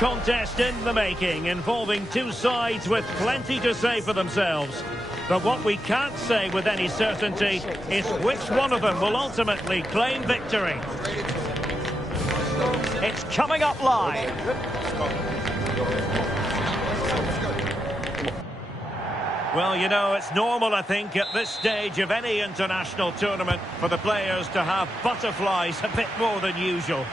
contest in the making, involving two sides with plenty to say for themselves. But what we can't say with any certainty is which one of them will ultimately claim victory. It's coming up live. Well, you know, it's normal, I think, at this stage of any international tournament for the players to have butterflies a bit more than usual.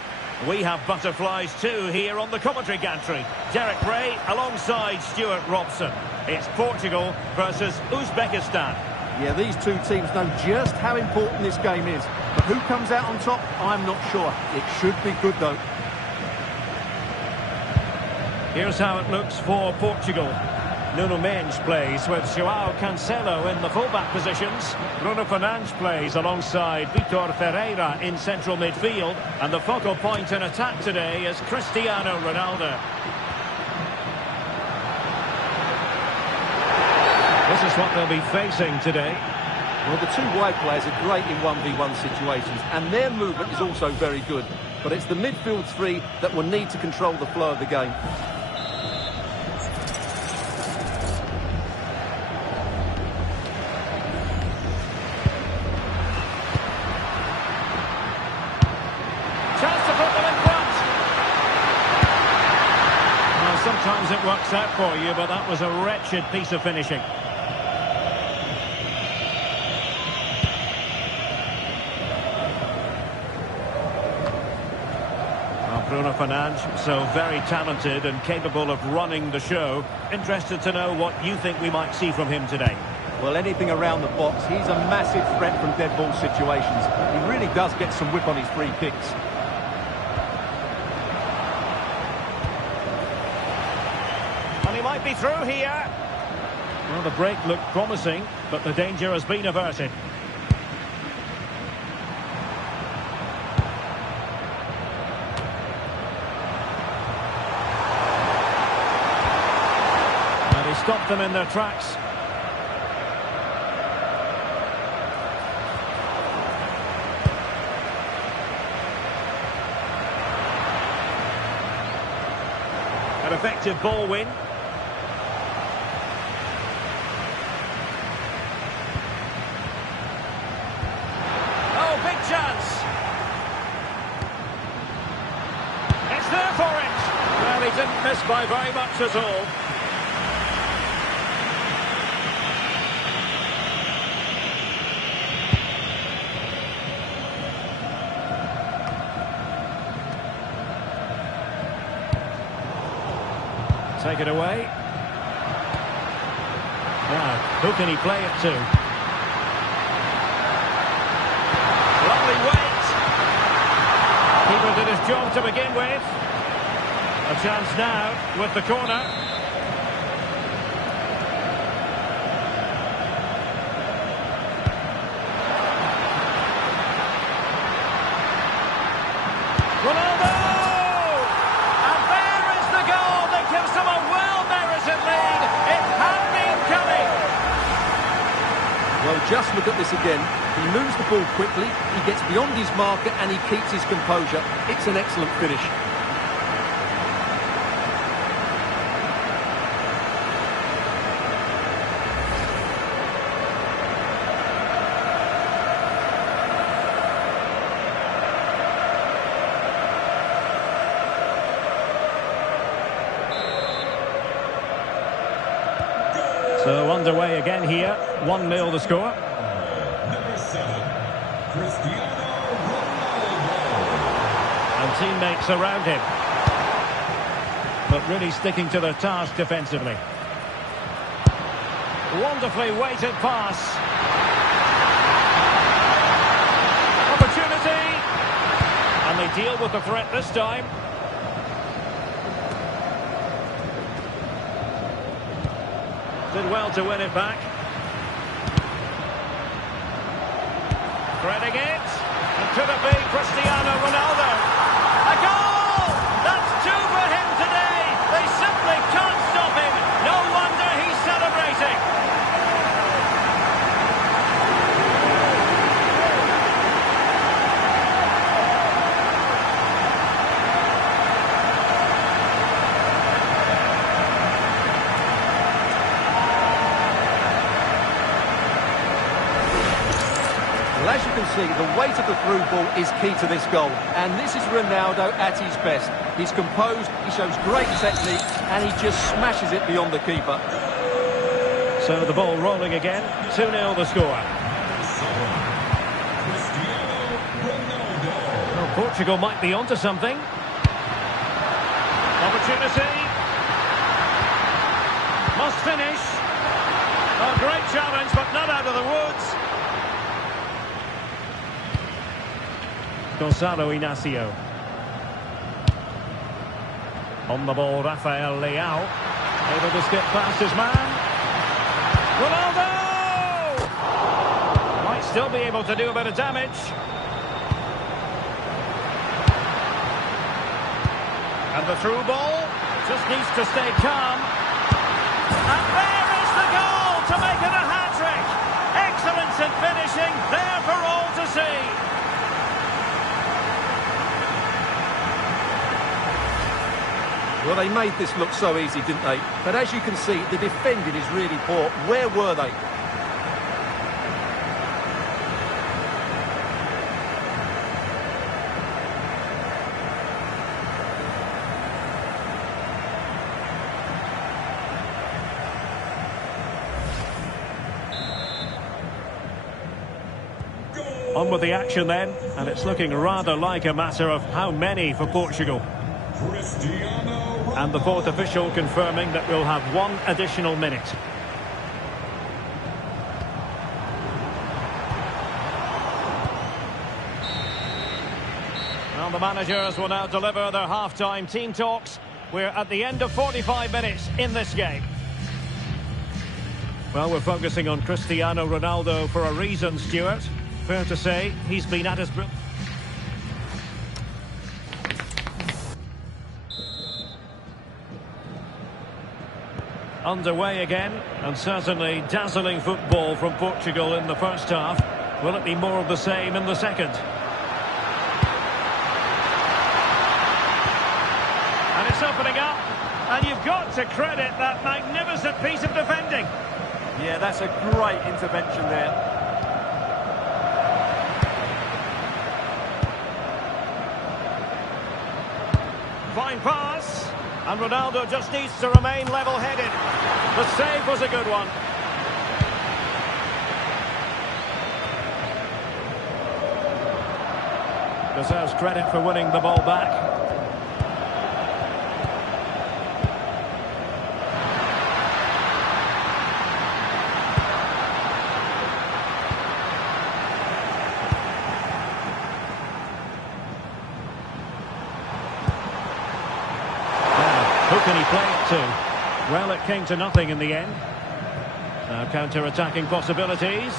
We have butterflies too here on the commentary gantry. Derek Ray alongside Stuart Robson. It's Portugal versus Uzbekistan. Yeah, these two teams know just how important this game is. But who comes out on top, I'm not sure. It should be good, though. Here's how it looks for Portugal. Nuno Mendes plays with João Cancelo in the fullback positions. Bruno Fernandes plays alongside Vitor Ferreira in central midfield. And the focal point in attack today is Cristiano Ronaldo. This is what they'll be facing today. Well, the two wide players are great in 1v1 situations, and their movement is also very good. But it's the midfield three that will need to control the flow of the game. Sometimes it works out for you, but that was a wretched piece of finishing. Well, Bruno Fernandes, so very talented and capable of running the show. Interested to know what you think we might see from him today. Well, anything around the box, he's a massive threat from dead ball situations. He really does get some whip on his free kicks. Might be through here. Well, the break looked promising, but the danger has been averted. And he stopped them in their tracks. An effective ball win. Chance. It's there for it. Well, he didn't miss by very much at all. Take it away. Now, who can he play it to? Keeper did his job to begin with. A chance now with the corner. Ronaldo! And there is the goal that gives them a well-merited lead. It had been coming. Well, just look at this again. He moves the ball quickly, he gets beyond his marker and he keeps his composure. It's an excellent finish. So underway again here, 1-0 the score. And teammates around him, but really sticking to their task defensively. Wonderfully weighted pass. Opportunity, and they deal with the threat this time. Did well to win it back. Threading it. And could it be Cristiano Ronaldo? A goal! That's two for him today. They simply can't stop him. No wonder he's celebrating. Well, as you can see, the weight of the through ball is key to this goal. And this is Ronaldo at his best. He's composed, he shows great technique, and he just smashes it beyond the keeper. So the ball rolling again. 2-0 the score. Well, Portugal might be onto something. Opportunity. Must finish. A great challenge, but not out of the woods. Gonzalo Inacio. On the ball, Rafael Leao. Able to skip past his man. Ronaldo! Might still be able to do a bit of damage. And the through ball. Just needs to stay calm. And there is the goal to make it a hat-trick. Excellence in finishing, there for all to see. Well, they made this look so easy, didn't they? But as you can see, the defending is really poor. Where were they? On with the action then, and it's looking rather like a matter of how many for Portugal. And the fourth official confirming that we'll have one additional minute. Well, the managers will now deliver their half-time team talks. We're at the end of 45 minutes in this game. Well, we're focusing on Cristiano Ronaldo for a reason, Stuart. Fair to say, he's been at his... Underway again, and certainly dazzling football from Portugal in the first half. Will it be more of the same in the second? And it's opening up, and you've got to credit that magnificent piece of defending. Yeah, that's a great intervention there. Fine pass. And Ronaldo just needs to remain level-headed. The save was a good one. Deserves credit for winning the ball back. Who can he play it to? Well, it came to nothing in the end. Now counter-attacking possibilities.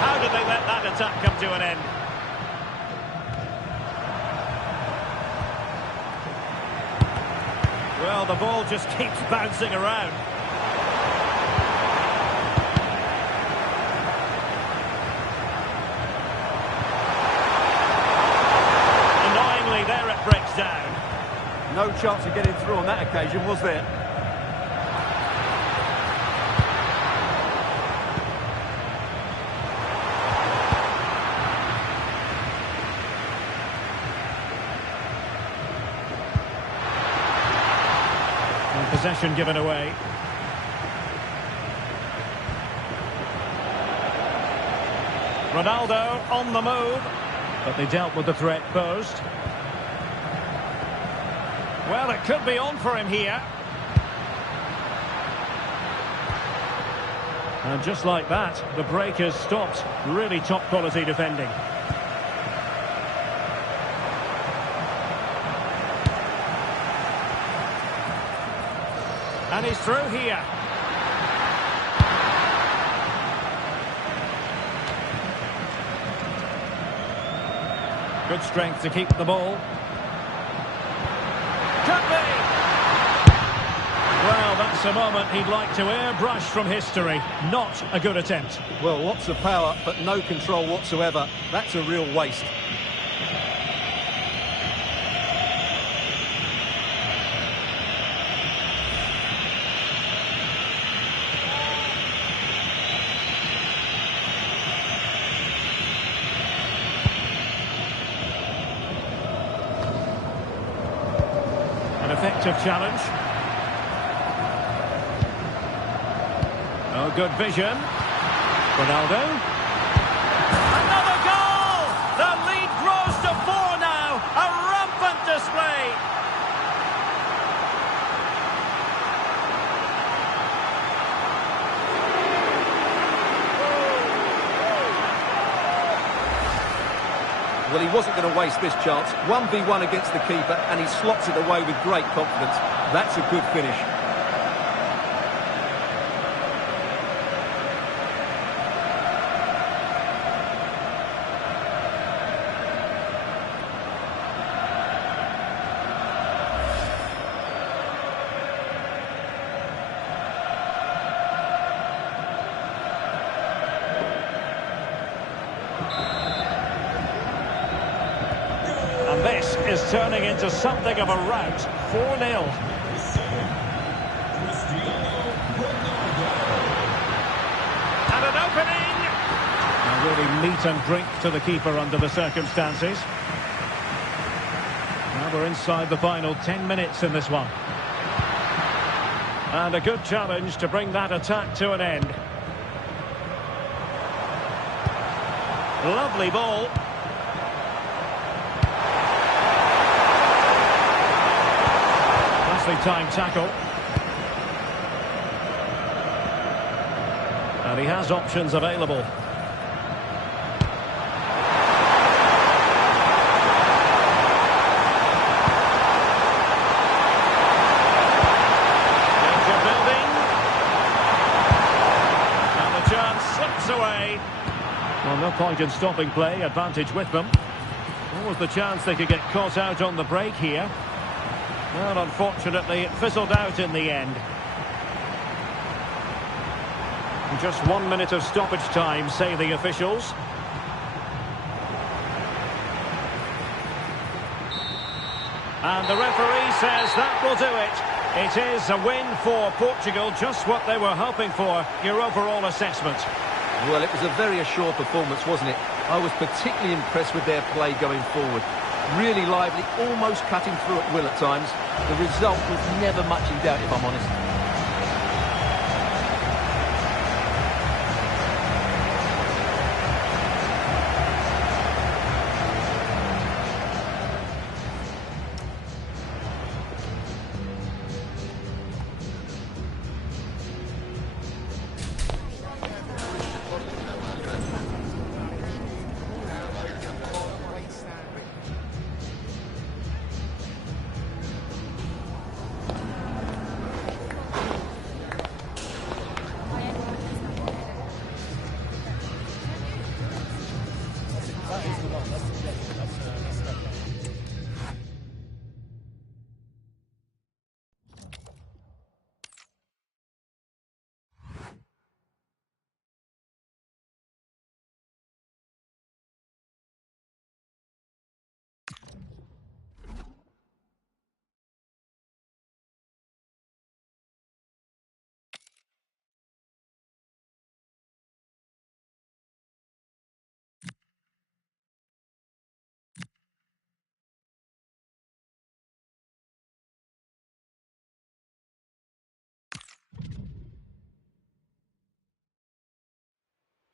How did they let that attack come to an end? Well, the ball just keeps bouncing around. There it breaks down. No chance of getting through on that occasion, was there? And possession given away. Ronaldo on the move, but they dealt with the threat posed. Well, it could be on for him here. And just like that, the break has stopped. Really top quality defending. And he's through here. Good strength to keep the ball. Could be! Well, that's a moment he'd like to airbrush from history. Not a good attempt. Well, lots of power, but no control whatsoever. That's a real waste. effective challenge. Oh, good vision. Ronaldo. Another goal! The lead grows to 4 now. A rampant display. Well, he wasn't going to waste this chance. 1v1 against the keeper, and he slots it away with great confidence. That's a good finish. And this is turning into something of a rout. 4-0. And an opening! And really meat and drink to the keeper under the circumstances. Now we're inside the final 10 minutes in this one. And a good challenge to bring that attack to an end. Lovely ball. Nicely timed tackle. And he has options available. Danger building. And the chance slips away. Well, no point in stopping play. Advantage with them. What was the chance they could get caught out on the break here? Well, unfortunately, it fizzled out in the end. Just 1 minute of stoppage time, say the officials. And the referee says that will do it. It is a win for Portugal, just what they were hoping for. Your overall assessment? Well, it was a very assured performance, wasn't it? I was particularly impressed with their play going forward. Really lively, almost cutting through at will at times. The result was never much in doubt, if I'm honest.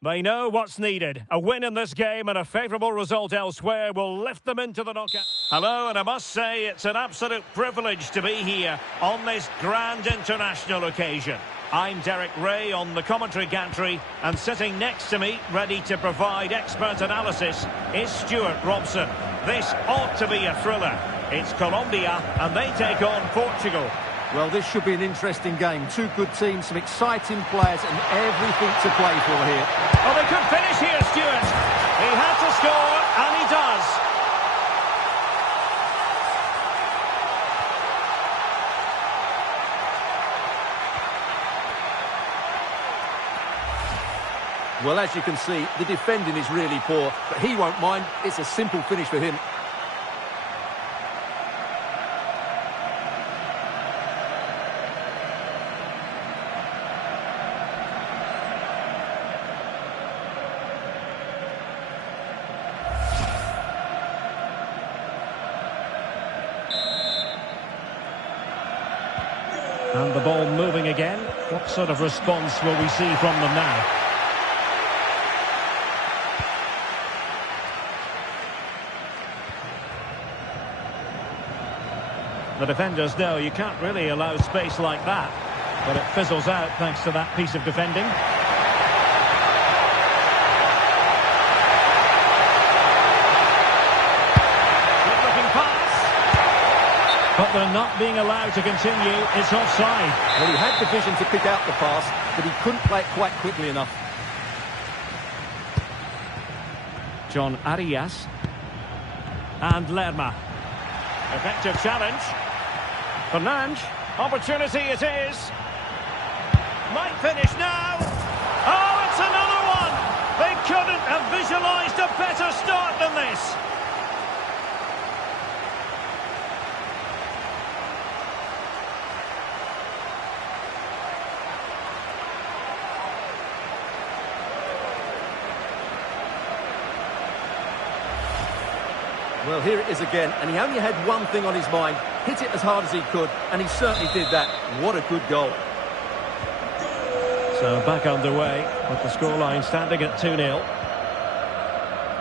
They know what's needed. A win in this game and a favourable result elsewhere will lift them into the knockout. Hello, and I must say it's an absolute privilege to be here on this grand international occasion. I'm Derek Ray on the commentary gantry, and sitting next to me, ready to provide expert analysis, is Stuart Robson. This ought to be a thriller. It's Colombia, and they take on Portugal. Well, this should be an interesting game. Two good teams, some exciting players, and everything to play for here. Oh, they could finish here, Stuart. He had to score, and he does. Well, as you can see, the defending is really poor, but he won't mind. It's a simple finish for him. again. What sort of response will we see from them now? The defenders know you can't really allow space like that. But it fizzles out thanks to that piece of defending. Good-looking pass. But they're not being allowed to continue. It's offside. Well, he had the vision to pick out the pass, but he couldn't play it quite quickly enough. John Arias. And Lerma. Effective challenge. Fernandes. Opportunity it is. Might finish now. Oh, it's another one. They couldn't have visualised a better start than this. Well, here it is again, and he only had one thing on his mind. Hit it as hard as he could, and he certainly did that. What a good goal. So back underway with the scoreline standing at 2-0.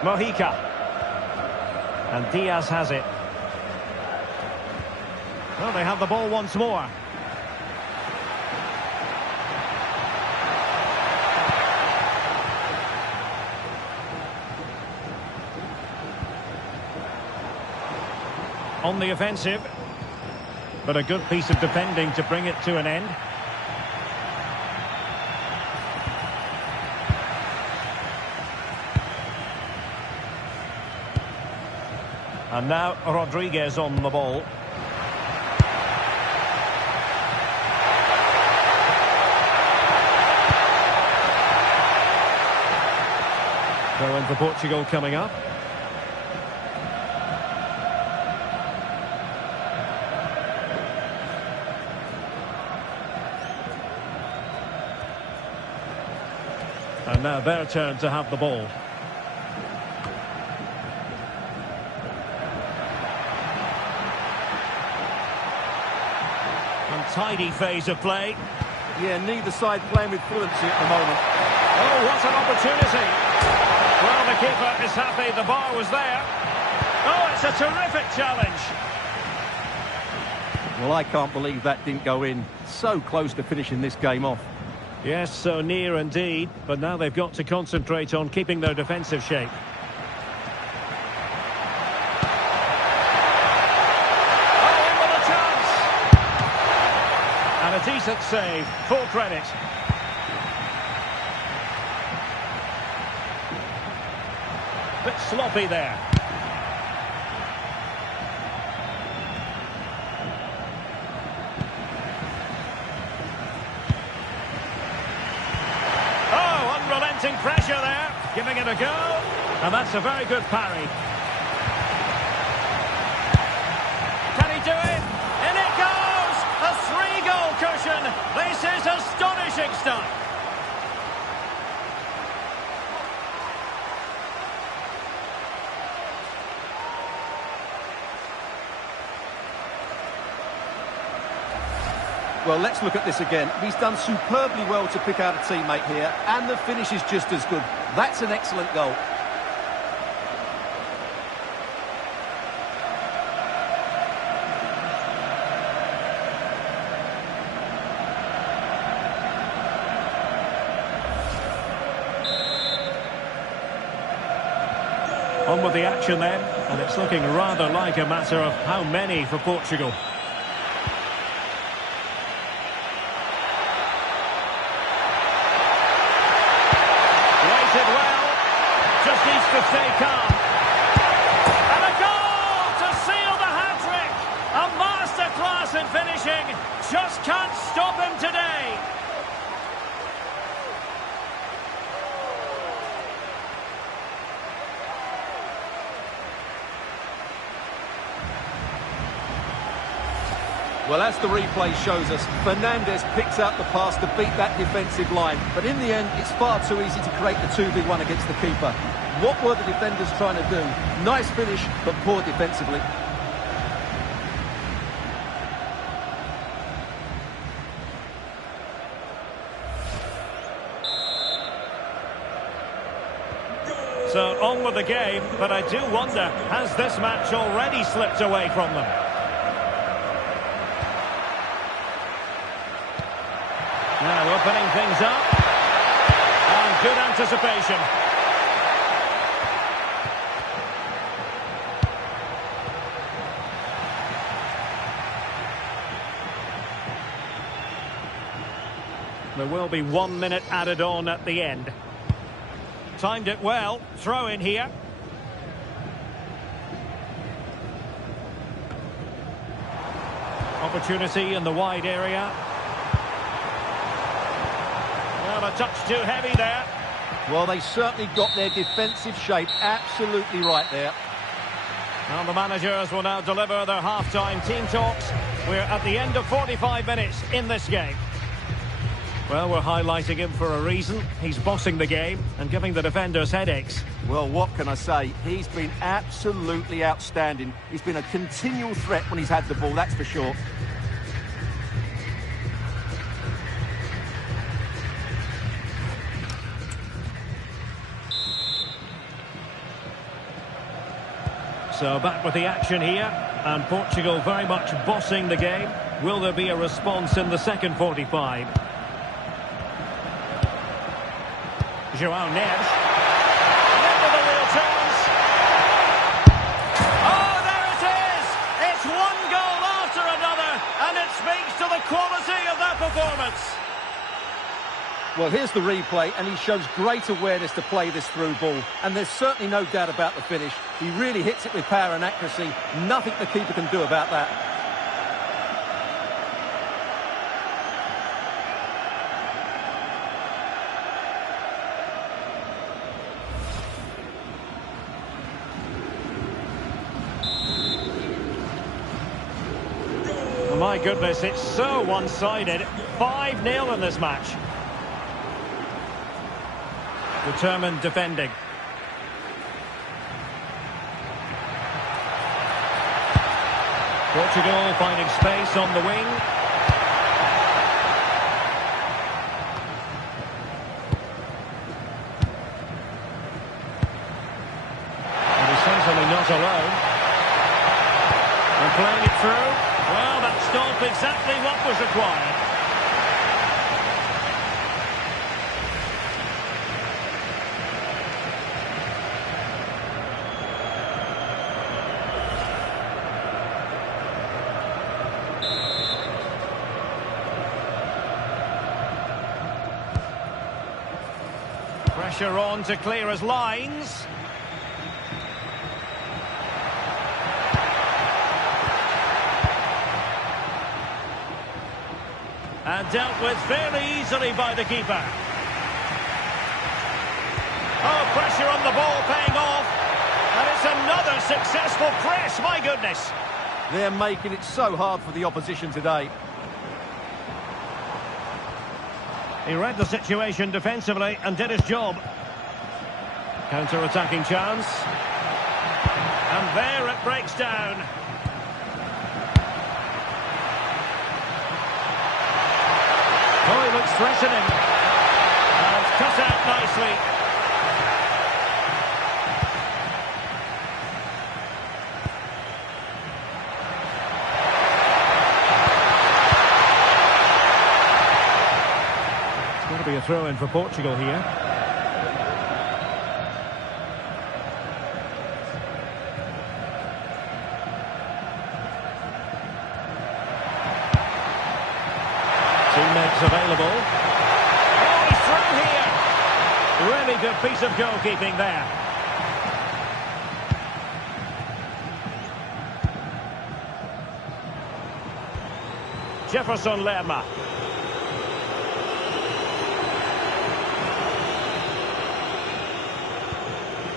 Mojica. And Diaz has it. Well, they have the ball once more. On the offensive. But a good piece of defending to bring it to an end. And now Rodriguez on the ball. Going for Portugal coming up. And now their turn to have the ball. Untidy phase of play. Yeah, neither side playing with fluency at the moment. Oh, what an opportunity. Well, the keeper is happy the bar was there. Oh, it's a terrific challenge. Well, I can't believe that didn't go in. So close to finishing this game off. Yes, so near indeed, but now they've got to concentrate on keeping their defensive shape. Oh, in with a chance! And a decent save, full credit. Bit sloppy there. Pressure there, giving it a go, and that's a very good parry. Can he do it? In it goes! A 3-goal cushion. This is astonishing stuff. Well, let's look at this again. He's done superbly well to pick out a teammate here, and the finish is just as good. That's an excellent goal. On with the action then, and it's looking rather like a matter of how many for Portugal. Just needs to stay calm. And a goal to seal the hat-trick. A masterclass in finishing. Just can't stop him today. Well, as the replay shows us, Fernandes picks out the pass to beat that defensive line. But in the end, it's far too easy to create the 2v1 against the keeper. What were the defenders trying to do? Nice finish, but poor defensively. So on with the game, but I do wonder, has this match already slipped away from them? Now opening things up. And good anticipation. There will be 1 minute added on at the end. Timed it well. Throw in here. Opportunity in the wide area. Well, a touch too heavy there. Well, they certainly got their defensive shape absolutely right there. And the managers will now deliver their half-time team talks. We're at the end of 45 minutes in this game. Well, we're highlighting him for a reason. He's bossing the game and giving the defenders headaches. Well, what can I say? He's been absolutely outstanding. He's been a continual threat when he's had the ball, that's for sure. So back with the action here. And Portugal very much bossing the game. Will there be a response in the second 45? João Neves. Into the real chance. Oh, there it is! It's one goal after another, and it speaks to the quality of that performance. Well, here's the replay, and he shows great awareness to play this through ball. And there's certainly no doubt about the finish. He really hits it with power and accuracy. Nothing the keeper can do about that. My goodness, it's so one-sided. 5-0 in this match. Determined defending. Portugal finding space on the wing. And he's certainly not alone. And playing it through. Well, that stopped exactly what was required. Pressure on to clear his lines. And dealt with very easily by the keeper. Oh, pressure on the ball paying off. And it's another successful press, my goodness. They're making it so hard for the opposition today. He read the situation defensively and did his job. Counter-attacking chance. And there it breaks down. Oh, he looks threatening. And cut out nicely. It's going to be a throw-in for Portugal here. Teammates available. Oh, he's through here. Really good piece of goalkeeping there. Jefferson Lerma.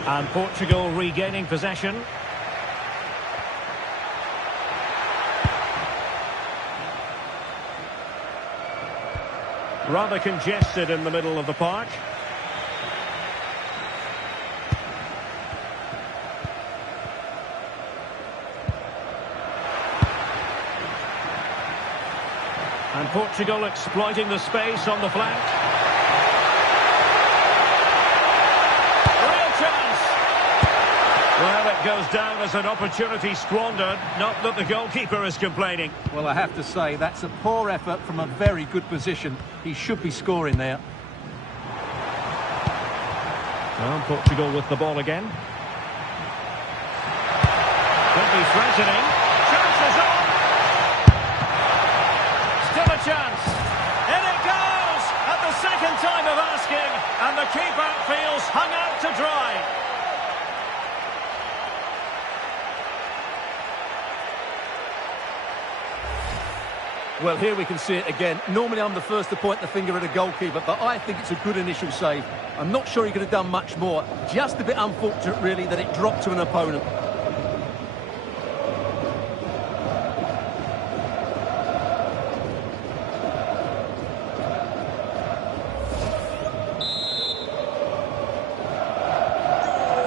And Portugal regaining possession. Rather congested in the middle of the park. And Portugal exploiting the space on the flank. Real chance. Well, it goes down as an opportunity squandered. Not that the goalkeeper is complaining. Well, I have to say, that's a poor effort from a very good position. He should be scoring there. Well, Portugal with the ball again. Could be threatening. Chances on! Still a chance. In it goes! At the second time of asking, and the keeper feels hung out to dry. Well, here we can see it again. Normally I'm the first to point the finger at a goalkeeper, but I think it's a good initial save. I'm not sure he could have done much more. Just a bit unfortunate, really, that it dropped to an opponent.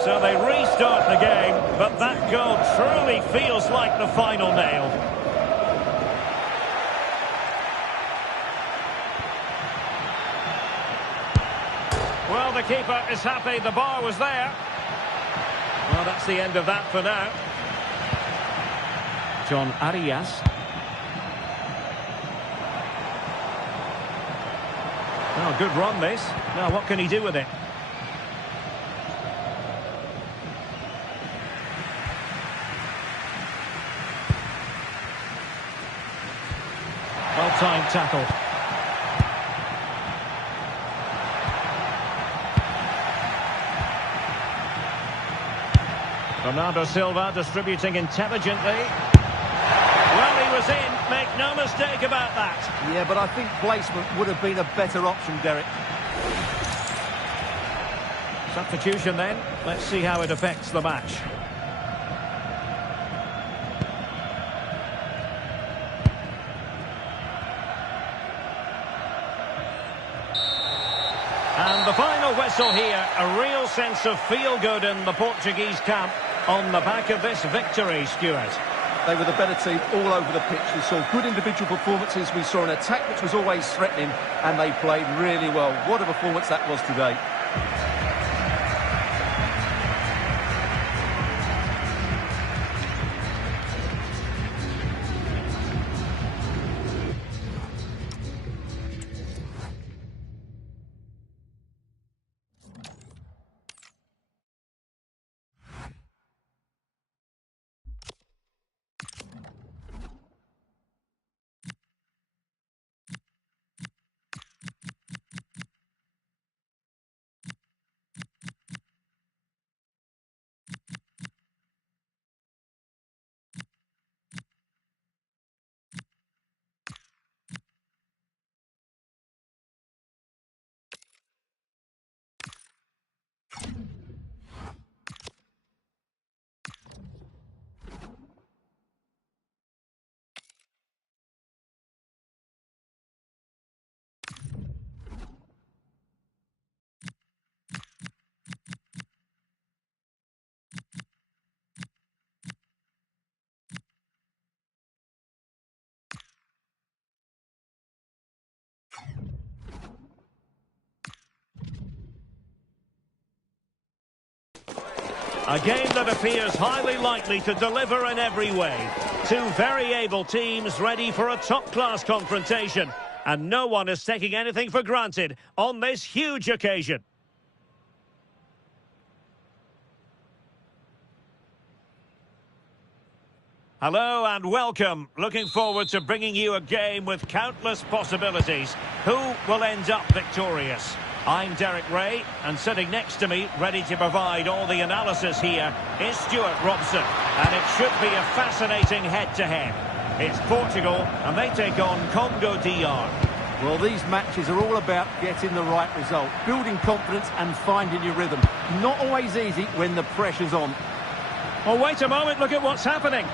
So they restart the game, but that goal truly feels like the final nail. Well, the keeper is happy the bar was there. Well, that's the end of that for now. John Arias. Oh, good run this. Now, what can he do with it? Well-timed tackle. Bernardo Silva distributing intelligently. Well, he was in. Make no mistake about that. Yeah, but I think placement would have been a better option, Derek. Substitution then. Let's see how it affects the match. And the final whistle here, a real sense of feel-good in the Portuguese camp on the back of this victory, Stuart. They were the better team all over the pitch. We saw good individual performances. We saw an attack which was always threatening, and they played really well. What a performance that was today. A game that appears highly likely to deliver in every way. Two very able teams ready for a top-class confrontation. And no one is taking anything for granted on this huge occasion. Hello and welcome. Looking forward to bringing you a game with countless possibilities. Who will end up victorious? I'm Derek Ray, and sitting next to me, ready to provide all the analysis here, is Stuart Robson. And it should be a fascinating head-to-head. It's Portugal, and they take on Congo DR. Well, these matches are all about getting the right result, building confidence and finding your rhythm. Not always easy when the pressure's on. Oh, wait a moment, look at what's happening.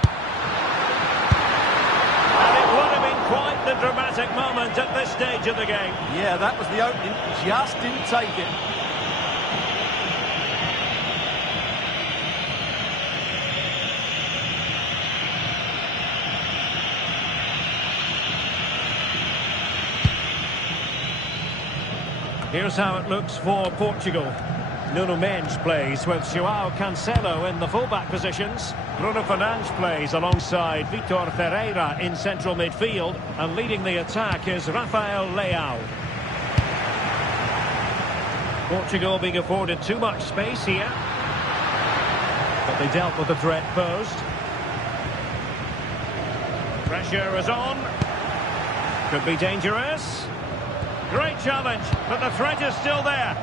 And it would have been quite the dramatic moment at this stage of the game. Yeah, that was the opening, just didn't take it. Here's how it looks for Portugal. Nuno Mendes plays with Joao Cancelo in the fullback positions. Bruno Fernandes plays alongside Vitor Ferreira in central midfield. And leading the attack is Rafael Leao. Portugal being afforded too much space here. But they dealt with the threat posed. Pressure is on. Could be dangerous. Great challenge, but the threat is still there.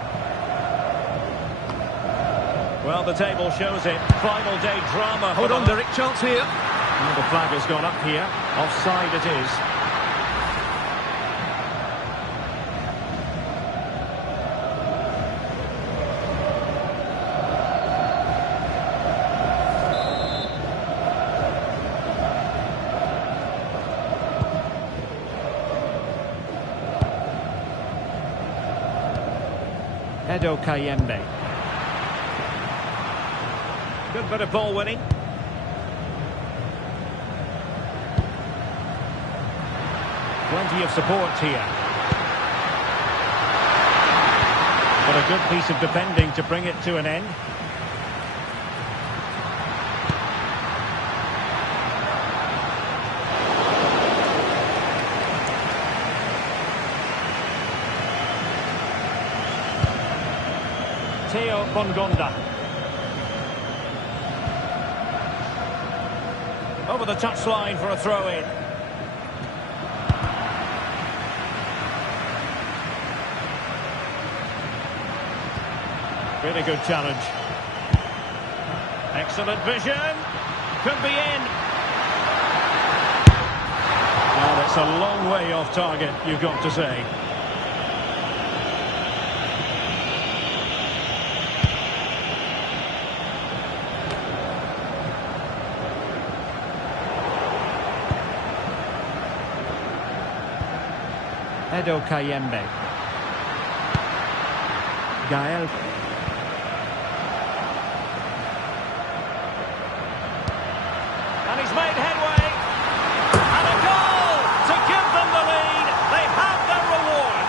Well, the table shows it. Final day drama. Hold on, Derek. Chance here. And the flag has gone up here. Offside it is. Edo Kayembe. Good bit of ball winning. Plenty of support here. But a good piece of defending to bring it to an end. Theo Bongonda. Over the touchline for a throw-in. Really good challenge. Excellent vision. Could be in. Well, it's a long way off target, you've got to say. Edo Kayembe. Gael. And he's made headway. And a goal to give them the lead. They have their reward.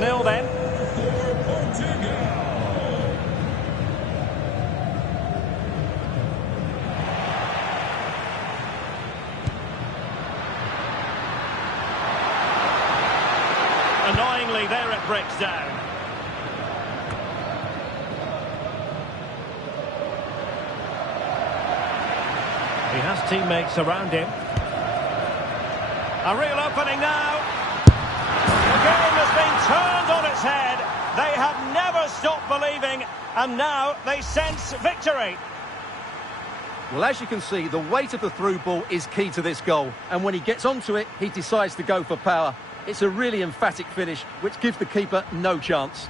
Nil then. Annoyingly, there it breaks down. He has teammates around him. A real opening now. The game has been turned on its head. They have never stopped believing, and now they sense victory. Well, as you can see, the weight of the through ball is key to this goal. And when he gets onto it, he decides to go for power. It's a really emphatic finish, which gives the keeper no chance.